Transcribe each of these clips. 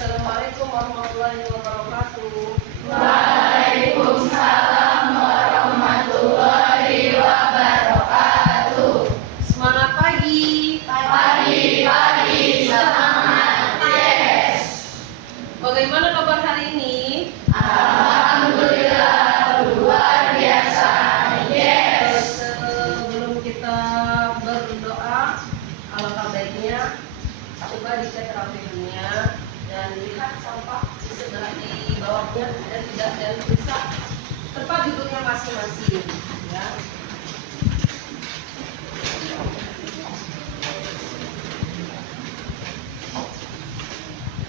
Assalamualaikum warahmatullahi wabarakatuh. Waalaikumsalam warahmatullahi wabarakatuh. Semangat pagi. Pagi-pagi semangat, yes. Bagaimana kabar hari ini? Alhamdulillah luar biasa, yes. Sebelum kita berdoa, alangkah baiknya coba dicek rapihannya dan lihat sampah di sebelah di bawahnya ada tidak, dan bisa tempat duduknya masing-masing, ya.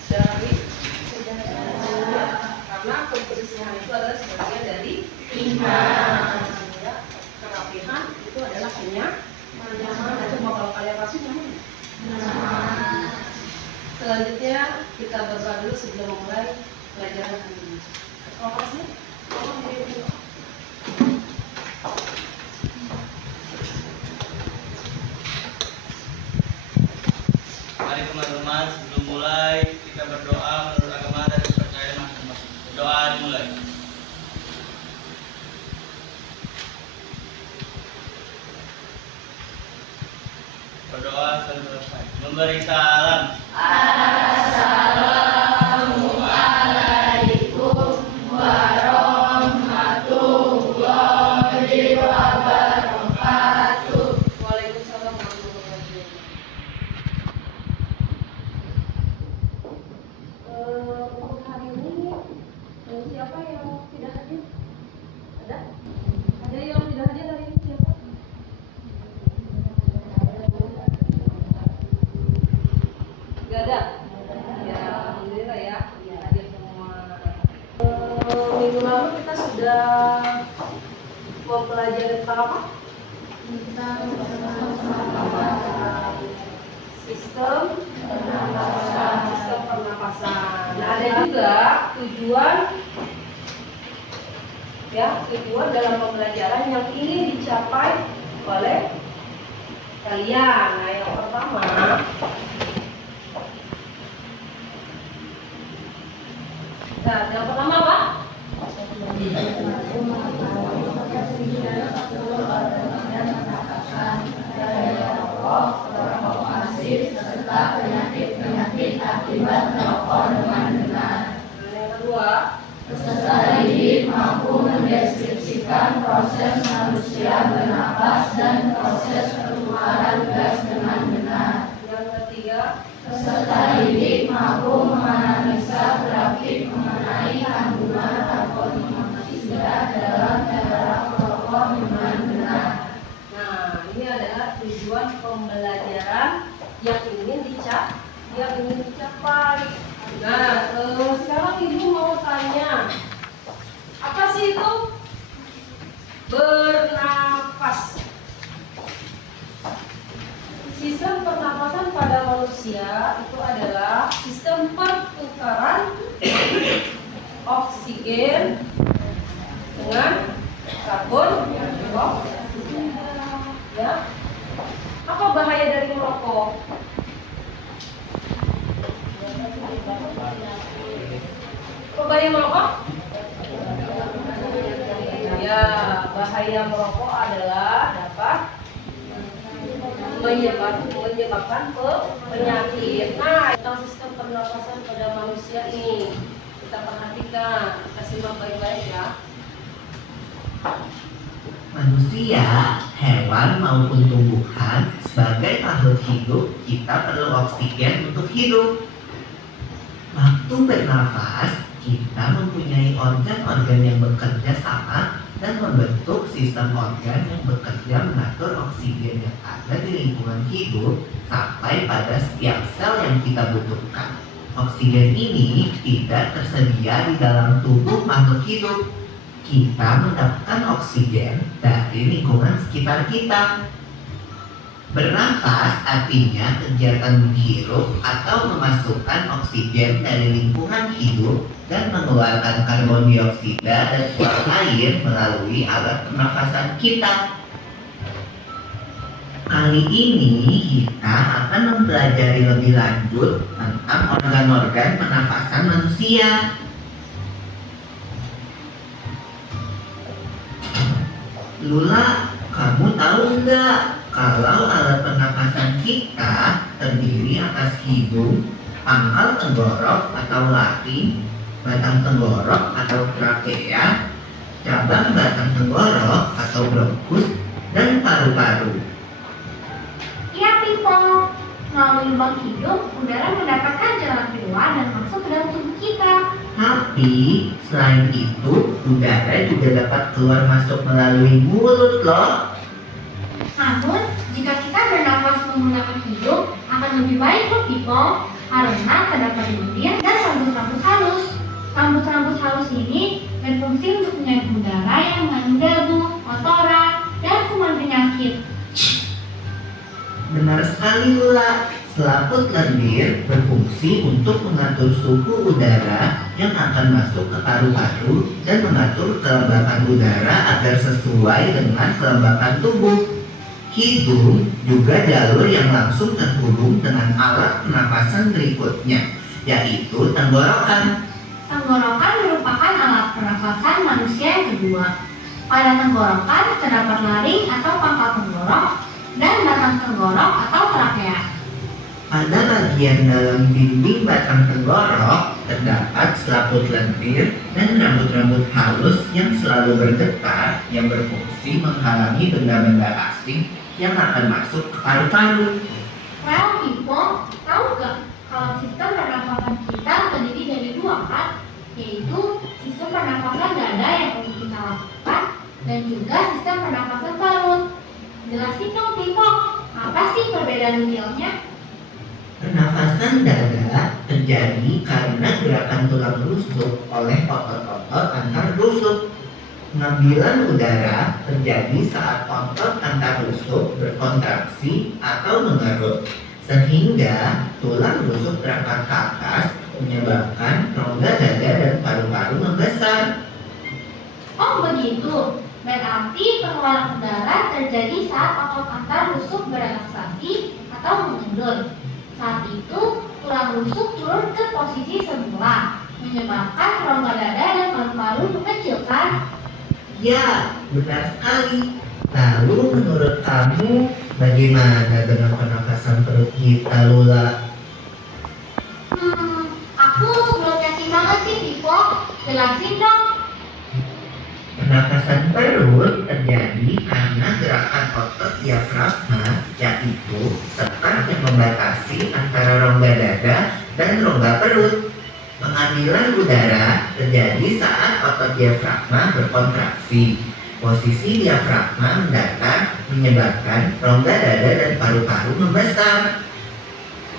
Dari karena kebersihan itu adalah sebagian dari Iman. ya, kerapihan itu adalah nyaman. Coba kalau kalian rapi nyaman. Selanjutnya kita berdoa dulu sebelum mulai pelajaran hari ini. Kalau kasih, tolong diri dulu. Mari teman-teman, sebelum mulai kita berdoa menurut agama dan kepercayaan masing-masing. Doa dimulai. Berdoa selesai. Memberi salam. Assalamualaikum warahmatullahi wabarakatuh. Waalaikumsalam warahmatullahi wabarakatuh. Untuk hari ini siapa yang tidak hadir? Ada? Ada yang tidak hadir hari ini siapa? Gak ada? Ya, alhamdulillah ya, hadir semua. Minggu lalu kita sudah mempelajari tentang apa? Sistem pernapasan. Nah, ada juga tujuan dalam pembelajaran yang ingin dicapai oleh kalian. Nah, yang pertama, apa? Serta penyakit-penyakit akibat merokok dengan benar. Yang kedua, Peserta didik mampu mendeskripsikan proses manusia bernapas dan proses pertukaran gas dengan benar. yang ketiga, Peserta didik mampu menganalisa grafik mengenai kandungan karbon monoksida dalam darah merokok dengan benar. nah ini adalah tujuan pembelajaran yang ingin dicapai. Nah, sekarang ibu mau tanya, apa sih itu bernafas? Sistem pernapasan pada manusia itu adalah sistem pertukaran oksigen dengan karbon dioksida. Ya. Apa bahaya dari merokok? Apa bahaya merokok? Ya, bahaya merokok adalah dapat menyebabkan penyakit. Nah, tentang sistem pernapasan pada manusia ini kita perhatikan, kita simak baik-baik ya. Manusia, hewan maupun tumbuhan, sebagai makhluk hidup, kita perlu oksigen untuk hidup. Waktu bernafas, kita mempunyai organ-organ yang bekerja sama dan membentuk sistem organ yang bekerja mengatur oksigen yang ada di lingkungan hidup sampai pada setiap sel yang kita butuhkan. Oksigen ini tidak tersedia di dalam tubuh makhluk hidup. Kita mendapatkan oksigen dari lingkungan sekitar kita. Bernafas artinya kegiatan menghirup atau memasukkan oksigen dari lingkungan hidup dan mengeluarkan karbon dioksida dan uap air melalui alat pernafasan kita. Kali ini kita akan mempelajari lebih lanjut tentang organ-organ pernafasan manusia. Lula, kamu tahu nggak kalau alat pernapasan kita terdiri atas hidung, pangkal tenggorok atau laring, batang tenggorok atau trakea, cabang batang tenggorok atau bronkus, dan paru-paru. Iya, Pipo. Melalui lubang hidung, udara mendapatkan jalan keluar dan masuk ke dalam tubuh kita. Tapi selain itu, udara juga dapat keluar masuk melalui mulut loh. Namun, jika kita bernafas menggunakan hidung, akan lebih baik loh, Pipo. Karena terdapat lendir dan rambut-rambut halus. Rambut-rambut halus ini berfungsi untuk menyerap udara yang mengandung debu, kotoran, dan kuman penyakit. Benar sekali Lula, selaput lendir berfungsi untuk mengatur suhu udara yang akan masuk ke paru-paru dan mengatur kelembapan udara agar sesuai dengan kelembapan tubuh. Hidung juga jalur yang langsung terhubung dengan alat pernapasan berikutnya, yaitu tenggorokan. Tenggorokan merupakan alat pernafasan manusia yang kedua. Pada tenggorokan terdapat laring atau pangkal tenggorok dan batang tenggorok atau trakea. Pada bagian dalam dinding batang tenggorok terdapat selaput lendir dan rambut-rambut halus yang selalu bergetar yang berfungsi menghalangi benda-benda asing yang akan masuk ke paru-paru. Well, Pipo, tahu gak kalau sistem pernafasan kita terdiri dari dua kan? Yaitu sistem pernafasan dada yang umum kita lakukan dan juga sistem pernafasan perut. Jelasin dong, Pipo, apa sih perbedaan detailnya? Pernafasan dada terjadi karena gerakan tulang rusuk oleh otot-otot antar rusuk. Pengambilan udara terjadi saat otot antar rusuk berkontraksi atau mengerut, sehingga tulang rusuk terangkat ke atas menyebabkan rongga dada dan paru-paru membesar. Oh begitu, berarti pengeluaran udara terjadi saat otot antar rusuk berelaksasi atau mengendur. Saat itu, tulang rusuk turun ke posisi semula, menyebabkan rongga dada dan paru-paru mengecil kan? Ya, benar sekali. Lalu menurut kamu bagaimana dengan pernafasan perut kita, Lula? Aku belum yakin banget sih, Pipo. Jelasin dong. Pernafasan perut terjadi karena gerakan otot diafragma, yaitu sekat yang membatasi antara rongga dada dan rongga perut. Pengambilan udara terjadi saat otot diafragma berkontraksi. Posisi diafragma mendatar menyebabkan rongga dada dan paru-paru membesar.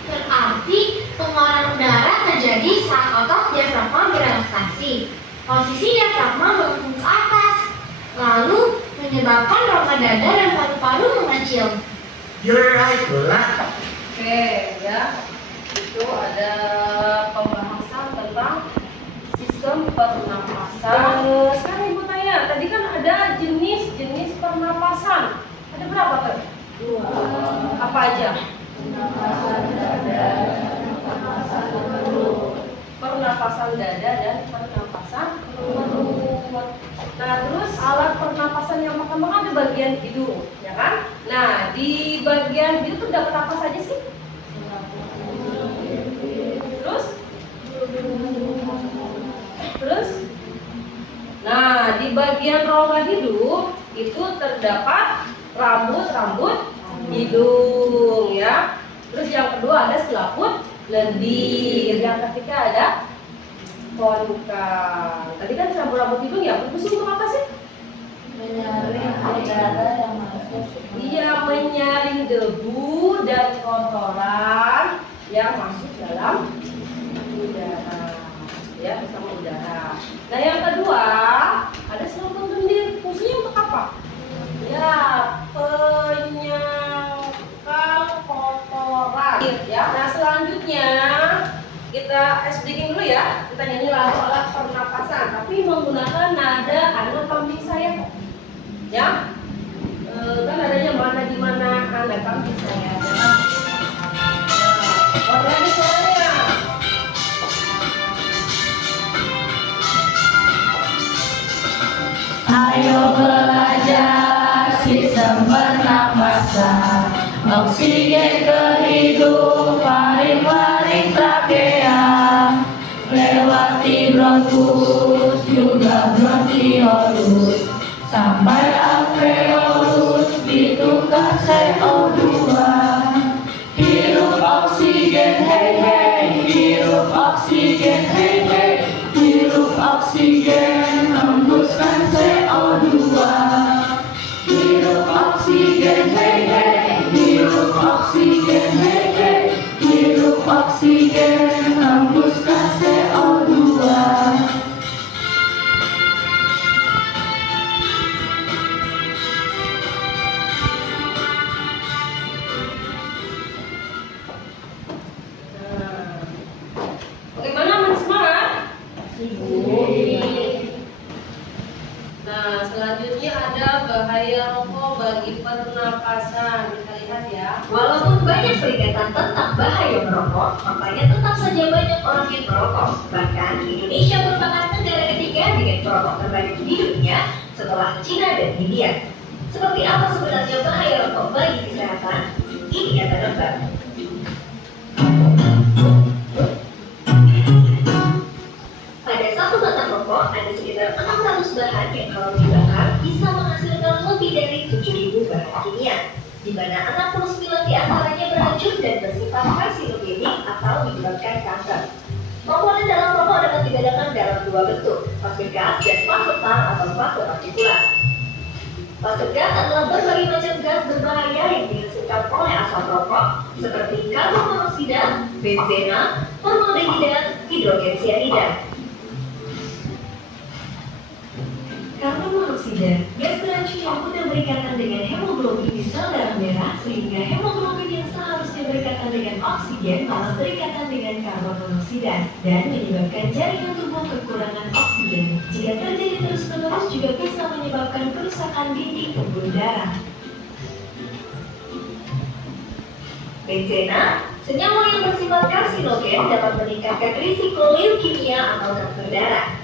Berarti pengeluaran udara terjadi saat otot diafragma berelaksasi. Posisi diafragma melengkung ke atas, lalu menyebabkan rongga dada dan paru-paru mengecil. You're right, Lula. Oke, ya. Itu ada pembahasan tentang sistem pernapasan. Sekarang Ibu tanya, tadi kan ada jenis-jenis pernapasan. Ada berapa tuh? Dua. Apa aja? Pernapasan dada, pernapasan perut. Pernapasan dada dan pernapasan perut. Nah, terus alat pernapasan yang pertama ada bagian hidung, ya kan? Nah, di bagian hidung tuh dapat apa saja sih? Terus, nah di bagian rongga hidung itu terdapat rambut hidung, ya. Terus yang kedua ada selaput lendir, yang ketiga ada konkal. Tadi kan rambut hidung ya, fungsi untuk apa sih? Menyaring udara yang masuk. Dia menyaring debu dan kotoran yang masuk dalam udara, ya, bersama udara. Nah yang kedua ada selaput lendir, fungsinya untuk apa? Ya, penyangkal kotoran, ya. Nah selanjutnya kita speaking dulu ya, kita nyanyi lagu alat pernapasan, tapi menggunakan nada anak kambing saya, ya. Kan nadanya mana di mana pertengahan datang bisa ya. Warna di suaranya. Ayo belajar sistem pernafasan, oksigen ke hidung, paring-paring trakea, lewati bronkus juga bronkiolus, sampai alveolus ditukar CO2. Hirup oksigen hei hei, hirup oksigen hei hei, hirup oksigen hembuskan CO2. Hirup oksigen hei hei, hirup oksigen hei hei, hirup oksigen hembuskan CO2. Bagaimana, masih semangat? Nah, selanjutnya ada bahaya rokok bagi pernapasan. Kita lihat ya. Walaupun banyak peringatan tentang bahaya merokok, faktanya tetap saja banyak orang yang merokok. Bahkan Indonesia merupakan negara ketiga dengan perokok terbanyak di dunia setelah Cina dan India. Seperti apa sebenarnya bahaya rokok bagi kesehatan? Ini kata dokter. Pada satu batang rokok ada sekitar 600 bahan yang kalau dibakar bisa menghasilkan lebih dari 7.000 bahan kimia, di mana 69 diantaranya beracun dan bersifat karsinogenik atau menyebabkan kanker. Komponen dalam rokok dapat dibedakan dalam dua bentuk, fase gas dan fase tar atau fase partikulat. Fase gas adalah berbagai macam gas berbahaya yang dihasilkan oleh asap rokok, seperti karbon monoksida, benzena, formaldehida, hidrogen sianida. Karbon monoksida, gas beracun yang mudah berikatan dengan hemoglobin di sel darah merah, sehingga hemoglobin yang seharusnya berikatan dengan oksigen malah berikatan dengan karbon monoksida dan menyebabkan jaringan tubuh kekurangan oksigen. Jika terjadi terus-menerus juga bisa menyebabkan kerusakan dinding pembuluh darah. Benzena, senyawa yang bersifat karsinogen dapat meningkatkan risiko leukemia atau kanker darah.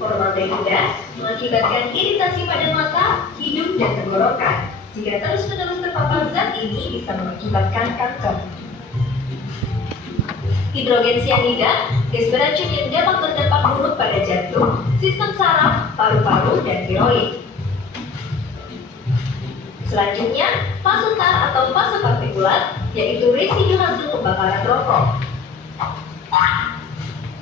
Formaldehida mengakibatkan iritasi pada mata, hidung, dan tenggorokan. Jika terus-menerus terpapar zat ini bisa mengakibatkan kanker. Hidrogen sianida, gas beracun yang dapat berdampak buruk pada jantung, sistem saraf, paru-paru, dan tiroid. Selanjutnya, fase tar atau fase partikulat, yaitu residu hasil pembakaran rokok.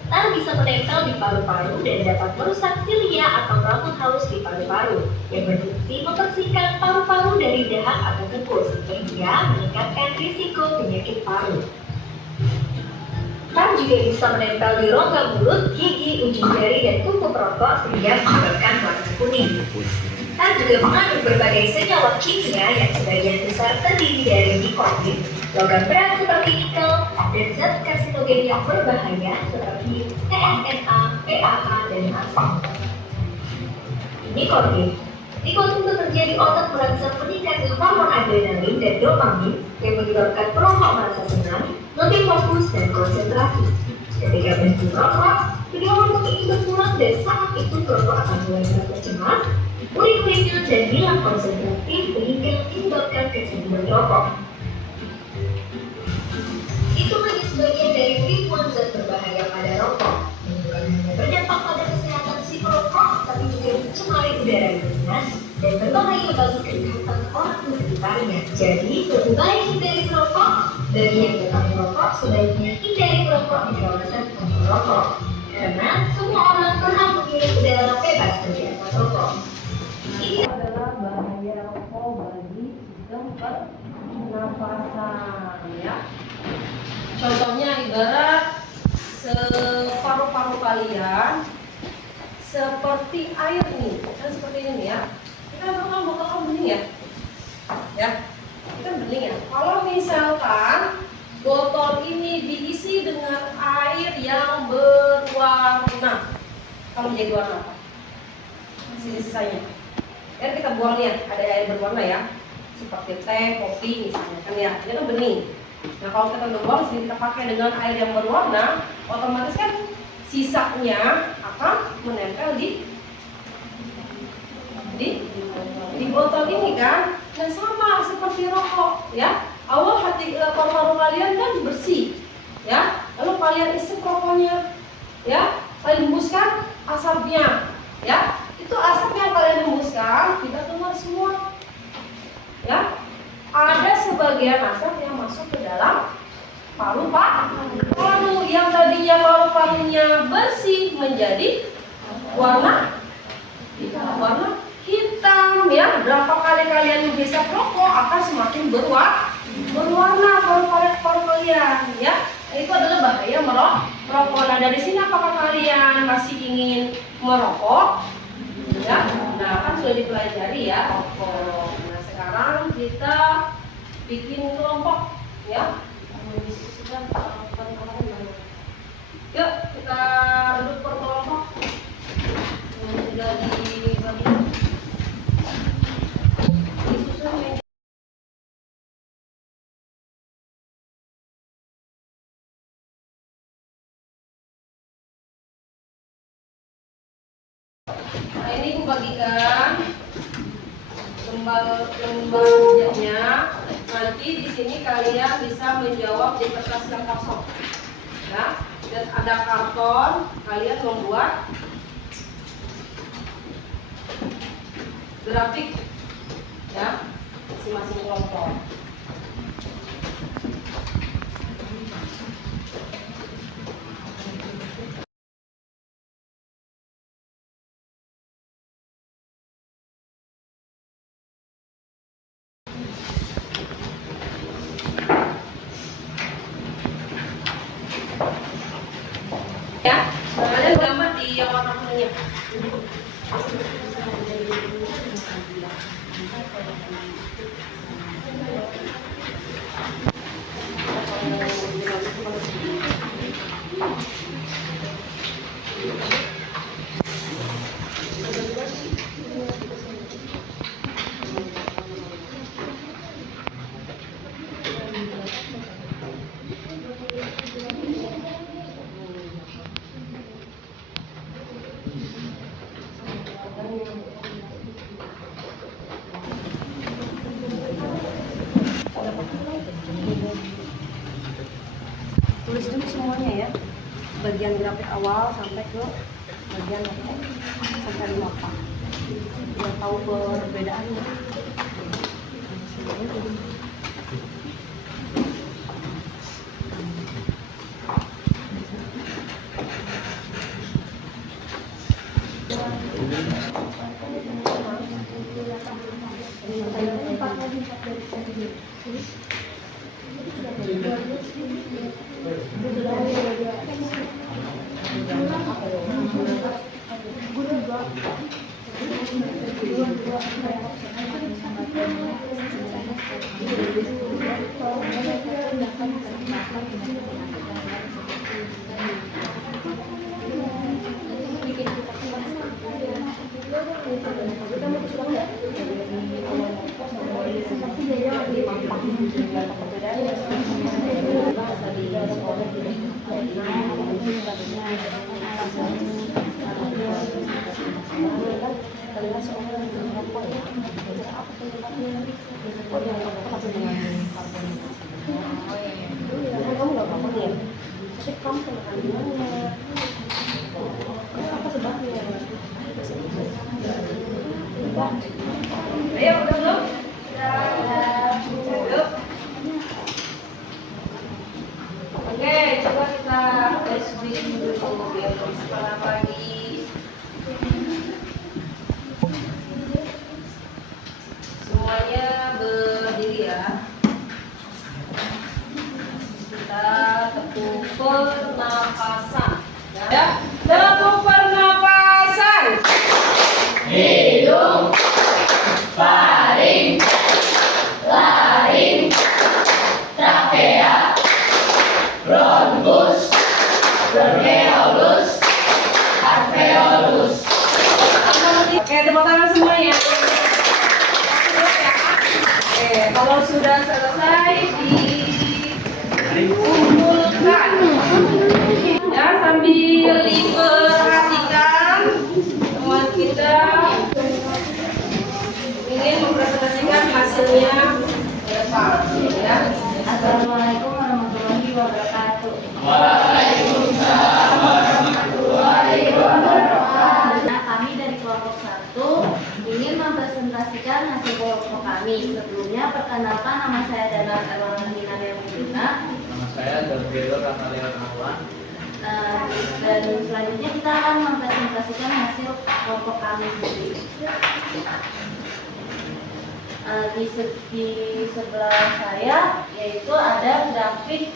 Tar bisa menempel di paru-paru dan dapat merusak silia atau rambut halus di paru-paru yang berfungsi membersihkan paru-paru dari dahak atau tikus sehingga meningkatkan risiko penyakit paru. Tar juga bisa menempel di rongga mulut, gigi, ujung jari, dan kuku perokok sehingga menyebabkan warna kuning. Tar juga mengandung berbagai senyawa kimia yang sebagian besar terdiri dari nikotin, logam berat seperti nikel, dan zat karsinogen yang berbahaya seperti TSNA, PAH, dan asam. Nikotin bekerja di otak merangsang meningkatnya hormon adrenalin dan dopamin yang menyebabkan perokok merasa senang, lebih fokus, dan konsentrasi. Ketika berhenti merokok, kedua hormon ini berkurang dan saat itu perokok akan mulai merasa cemas, uring-uringan, dan hilang konsentrasi sehingga menyebabkan kecanduan rokok. Itu hanya sebagian dari ribuan zat berbahaya pada rokok yang bukan hanya berdampak pada kesehatan si perokok, tapi juga mencemari udara yang benar dan berbahaya bagi kesehatan orang di sekitarnya. Jadi, lebih baik hindari merokok. Bagi yang tetap merokok, sebaiknya hindari merokok di kawasan tempat merokok, karena semua orang berhak memilih udara bebas dari asap rokok. Ini Adalah bahaya rokok bagi sistem pernapasan ya. Contohnya ibarat separuh-paruh kalian seperti air nih, kan seperti ini nih ya. Kita bakal bening ya, kita bening ya. Kalau misalkan botol ini diisi dengan air yang berwarna, kamu jadi warna apa? Sisanya. Kan kita buang nih ya, ada air berwarna ya. seperti teh, kopi misalnya kan ya, ini kan bening. Nah kalau kita udah buang, sini kita pakai dengan air yang berwarna, otomatis kan sisanya akan menempel di botol ini kan. Dan sama seperti rokok ya, awal hati paru-paru kalian kan bersih ya, lalu kalian isep rokoknya ya, kalian hembuskan asapnya ya, itu asap yang kalian hembuskan tidak keluar semua ya. Ada sebagian asap yang masuk ke dalam paru-paru yang tadinya paru-parunya bersih menjadi warna hitam ya. Berapa kali kalian menghisap rokok akan semakin berwarna paru-paru kalian ya. Itu adalah bahaya merokok. Nah dari sini apakah kalian masih ingin merokok? Ya, nah kan sudah dipelajari ya rokok. Nah sekarang kita bikin kelompok ya. Mendiskusikan kemarin. Yuk kita duduk per kelompok. Sudah dibagi. Disusun. Nah ini aku bagikan lembar kerjanya. Nanti di sini kalian bisa menjawab di kertas yang kosong, ya. Dan ada karton, kalian membuat grafik, ya, masing-masing kelompok. Ya, kalian gambar di yang warna kuningnya. Tulis dulu semuanya ya, bagian grafik awal sampai ke bagian sampai 5 biar tahu perbedaannya. Ayo, udah belum? Yuk. Oke, coba kita tes dulu biar sekolah pagi. Semuanya berdiri ya. Kita tepuk pernapasan. Ya, tepuk pernapasan. Hidung, faring, laring, trakea, bronkus, bronkeolus, alveolus. Oke, tepuk tangan semuanya. Oke, kalau sudah selesai dikumpulkan. Ya, sambil diperhatikan teman kita ingin mempresentasikan hasilnya ke depan. Ya. Assalamualaikum warahmatullahi wabarakatuh. Waalaikumsalam warahmatullahi wabarakatuh. Nah, kami dari kelompok 1 ingin mempresentasikan hasil kelompok kami. Sebelumnya, perkenalkan, nama saya adalah Erwan Minan yang Mudina. Nama saya Gabriel Rafael Rahwan. Dan selanjutnya kita akan mempresentasikan hasil kelompok kami sendiri. Di sebelah saya yaitu ada grafik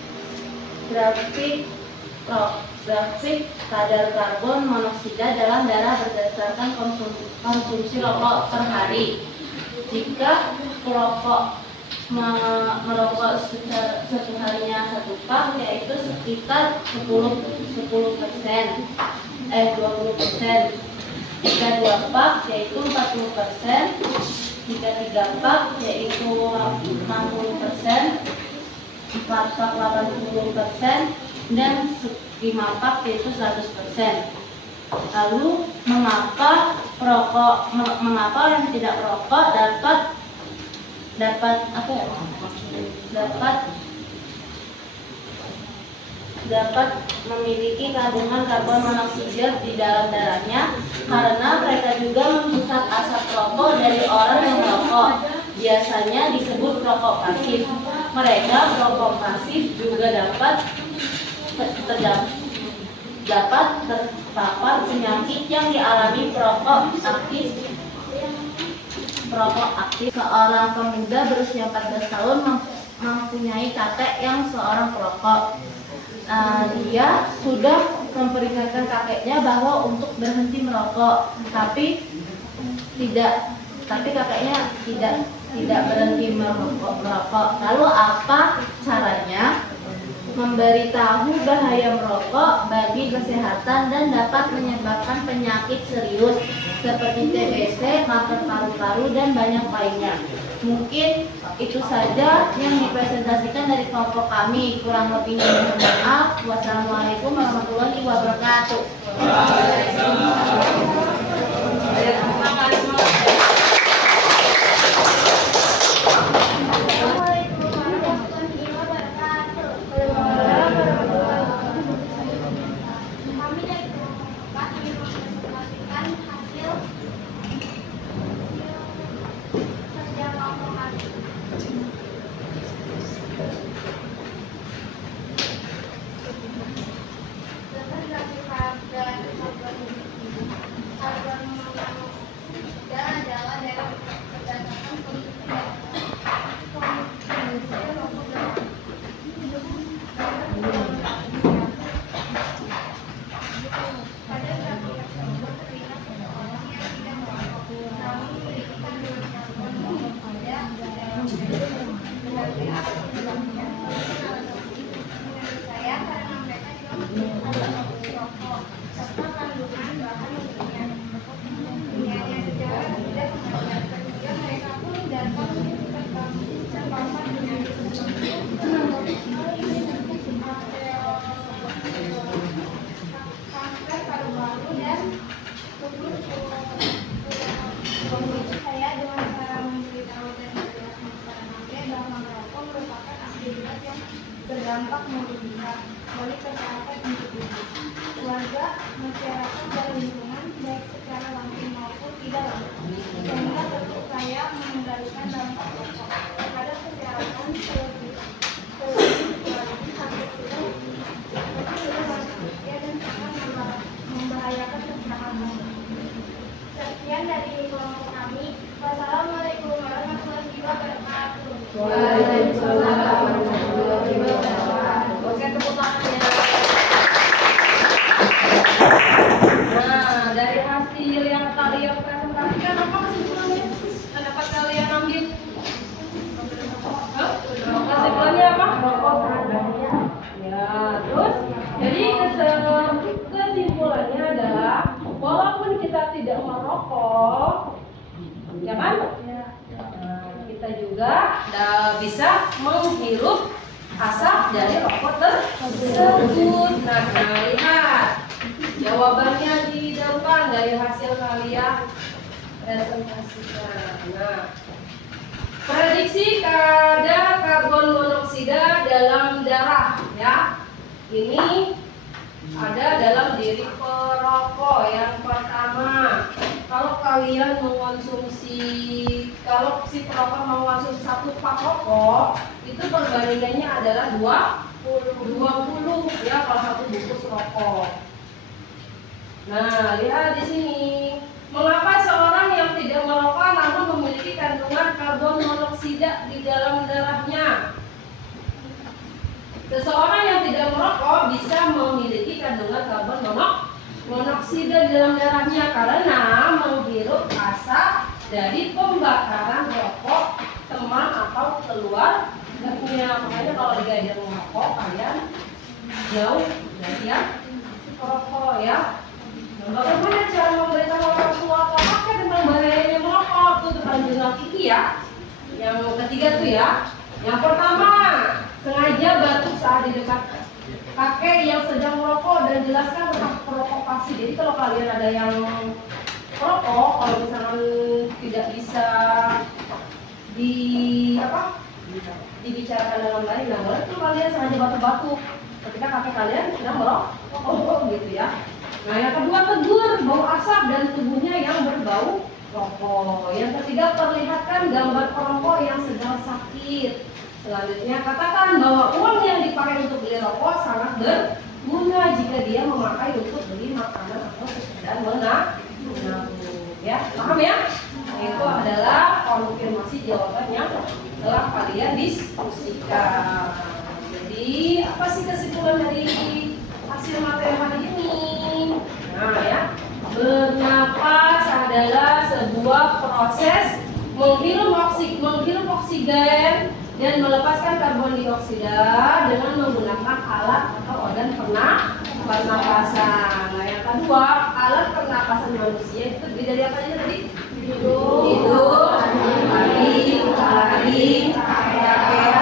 kadar karbon monoksida dalam darah berdasarkan konsumsi rokok per hari. Jika perokok merokok satu harinya 1 pak, yaitu sekitar 20%. Jika 2 pak yaitu 40%. Jika 3 pak yaitu 60%, 4 pak 80%, dan 5 pak yaitu 100%. Lalu mengapa yang tidak perokok dapat memiliki kandungan karbon monoksida di dalam darahnya, karena mereka juga menghisap asap rokok dari orang yang merokok. Biasanya disebut perokok pasif. Mereka perokok pasif juga dapat terpapar penyakit yang dialami perokok aktif. Seorang pemuda berusia 14 tahun mempunyai kakek yang seorang perokok. Dia sudah memperingatkan kakeknya bahwa untuk berhenti merokok, tapi kakeknya tidak berhenti merokok. Lalu apa caranya? Memberitahu bahaya merokok bagi kesehatan dan dapat menyebabkan penyakit serius seperti TBC, kanker paru-paru, dan banyak lainnya. Mungkin itu saja yang dipresentasikan dari kelompok kami. Kurang lebihnya mohon maaf. Wassalamualaikum warahmatullahi wabarakatuh. Kami dari kelompok 4 ingin mempresentasikan hasil kerja kelompok kami. Dengan grafik kadar karbon monoksida adalah dari berdasarkan konsumsi rokok berat. Pada grafik tersebut terlihat seseorang yang tidak merokok namun memiliki kandungan karbon monoksida di dalam grafik apa penyebabnya. Menurut saya karena mereka juga mengkonsumsi rokok serta kandungan bahan kimianya secara tidak sengaja, sehingga mereka pun dapat terpapar penyakit seperti kanker paru-paru dan saya dengan cara memberitahu dan menjelaskan kepada mereka bahwa merokok merupakan aktivitas yang berdampak merugikan bagi kesehatan individu, keluarga, masyarakat, dan lingkungan baik secara langsung maupun tidak langsung. Sehingga tentu saya mengendalikan dampak rokok terhadap kesehatan terlebih sampai sudah masuk usia dan sangat membahayakan kesehatan. Sekian dari kelompok kami. Wassalamualaikum warahmatullahi wabarakatuh. Waalaikumsalam warahmatullahi wabarakatuh. Oke, tepuk tangannya. Nah, dari hasil yang kalian presentasikan, apa kesimpulannya? Yang dapat kalian ambil? Kesimpulannya apa? Ya, terus jadi kesimpulannya adalah walaupun kita tidak merokok, ya kan? Nah, kita juga juga bisa menghirup asap dari rokok tersebut. Nah, lihat jawabannya di depan dari hasil kalian presentasikan. Nah, prediksi kadar karbon monoksida dalam darah ya. Ini ada dalam diri perokok. Yang pertama, kalau kalian mengonsumsi, kalau si perokok mengonsumsi 1 pak rokok, itu perbandingannya adalah 20 ya kalau 1 bungkus rokok. Nah, lihat di sini. Mengapa seorang yang tidak merokok namun memiliki kandungan karbon monoksida di dalam darahnya? Seseorang yang tidak merokok bisa memiliki kandungan karbon monoksida di dalam darahnya karena menghirup asap dari pembakaran rokok teman atau keluarganya. Makanya kalau diajak merokok, kalian jauh dari yang merokok ya. Bagaimana cara memberitahu orang tua atau kakek tentang bahayanya merokok? Itu terlanjur tinggi ya. Yang ketiga tuh ya. Yang pertama, sengaja batuk saat di dekat kakek yang sedang merokok dan jelaskan tentang provokasi. Jadi kalau kalian ada yang merokok, kalau misalkan tidak bisa dibicarakan dalam lain, nah boleh tuh kalian sengaja batuk-batuk ketika kakek kalian sedang merokok gitu ya. Nah, yang kedua, tegur bau asap dan tubuhnya yang berbau rokok. Yang ketiga, perlihatkan gambar perokok yang sedang sakit. Selanjutnya, katakan bahwa uang yang dipakai untuk beli rokok sangat berguna jika dia memakai untuk beli makanan atau sekedar menabung. Ya, paham ya? Itu adalah konfirmasi jawaban yang telah kalian diskusikan. Jadi, apa sih kesimpulan dari hasil materi hari ini? Nah ya, bernapas adalah sebuah proses menghirup oksigen dan melepaskan karbon dioksida dengan menggunakan alat atau organ pernapasan. Nah, yang kedua, alat pernapasan manusia itu terdiri dari apa aja tadi? Hidung, laring, trachea,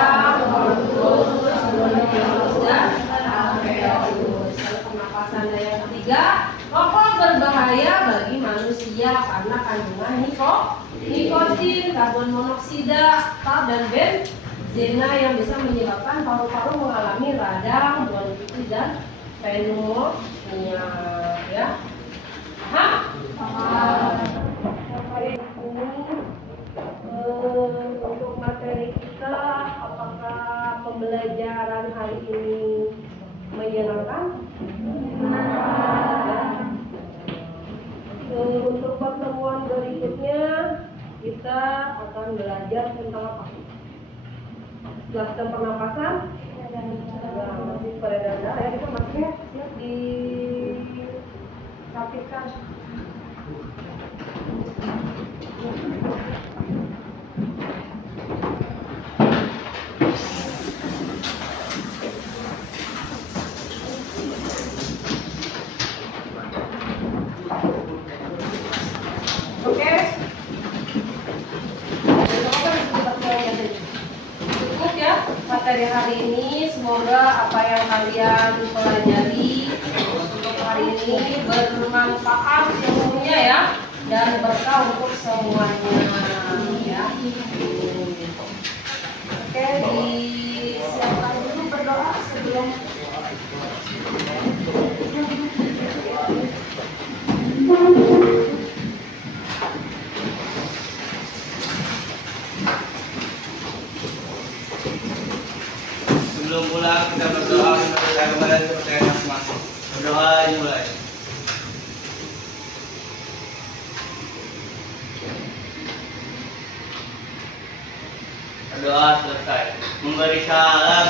bronkus, bronkiolus, dan alveolus. Lalu pernapasan yang ketiga, rokok berbahaya bagi manusia karena kandungan nikotin, karbon monoksida, tar dan benzena yang bisa menyebabkan paru-paru mengalami radang, bronkitis dan pneumonia. Ya, paham? Untuk materi kita, apakah pembelajaran hari ini menyenangkan? Untuk pertemuan berikutnya kita akan belajar tentang apa? Jelaskan pernapasan. Masih peredaran darah ya, kita masih siap dirapikan. Oke. Cukup ya materi hari ini. Semoga apa yang kalian pelajari untuk hari ini bermanfaat semuanya ya, dan berkah untuk semuanya ya. Oke, disiapkan dulu berdoa sebelum pulang kita berdoa menurut agama dan kepercayaan masing-masing. Berdoa dimulai. Berdoa selesai. Memberi salam